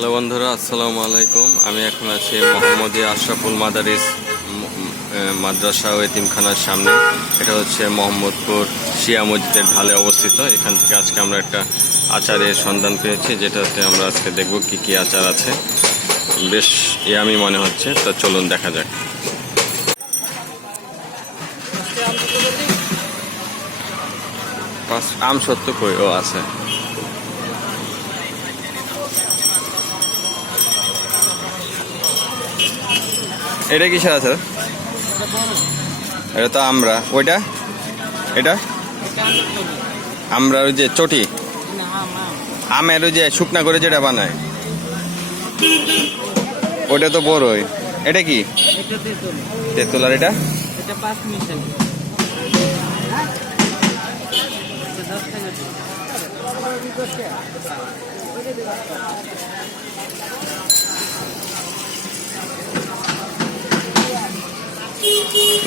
Hello বন্ধুরা, আসসালামু আলাইকুম। আমি এখন আছি মোহাম্মদিয়া আশরাফুল মাদারিস মাদ্রাসা ও এতিমখানার সামনে। এটা হচ্ছে মোহাম্মদপুর শিয়া মসজিদের ঢালে অবস্থিত। এখান থেকে আজকে আমরা একটা আচারের সন্ধান পেয়েছি, যেটাতে আমরা আজকে দেখব কি কি আচার আছে। বেশ ইয়ামি মনে হচ্ছে, তো চলুন দেখা যাক। আম সত্য কই ও আছে। এটা কিসের আছে? এটা তো আমরা ওইটা, এটা আমরা ওই যে চটি আমের ওই যে শুকনা করে যেটা বানায় ওইটা তো বড়ই। এটা কি তেঁতুল? আর এটা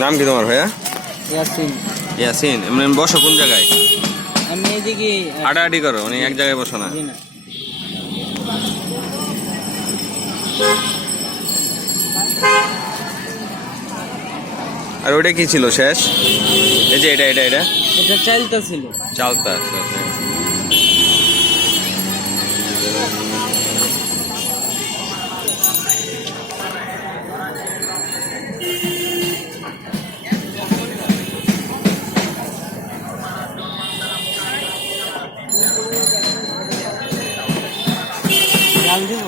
নাম কি তোমার ভাইয়া? ইয়াসিন। ইয়াসিন। এমনি বসো কোন জায়গায়? আমি এদিকে হাঁটাহাঁটি করো, মানে এক জায়গায় বসো না। আর ওইটা কি ছিল শেষ? এই যে এটা এটা এটা এটা চালতা ছিল। চালতা। ডাল দিব।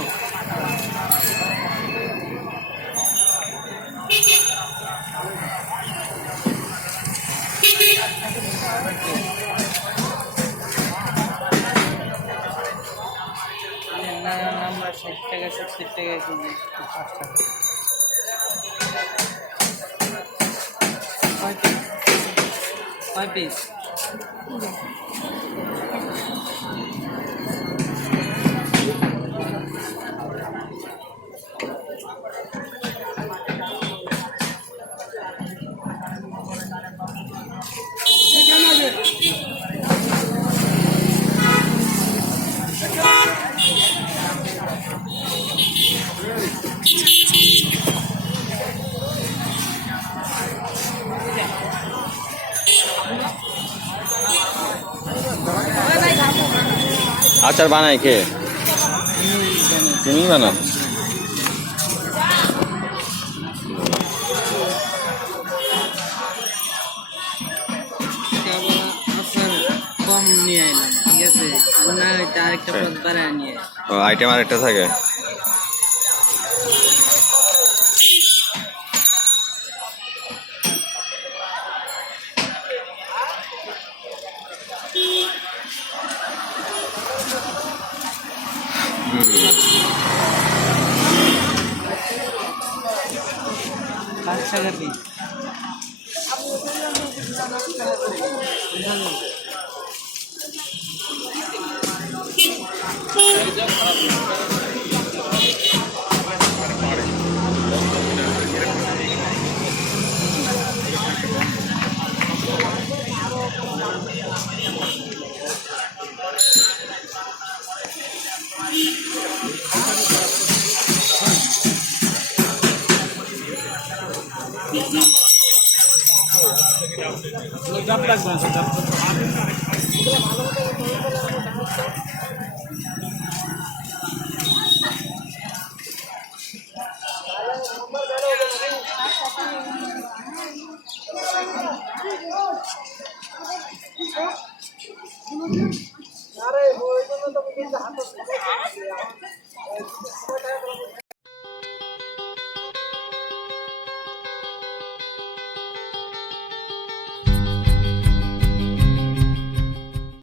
আমরা 60 টাকা 70 টাকা কেজি। 5 টাকা। কয় পিস? আচার বানাই কে? তুমি বানাও? কম নিয়ে আইলাম, ঠিক আছে? না হইতে আরেকটা পদ বাড়ায় নিয়ে। ও আইটেম আর একটা থাকে। পাঁচ টাকা পিস। আরে ওই জন্য তো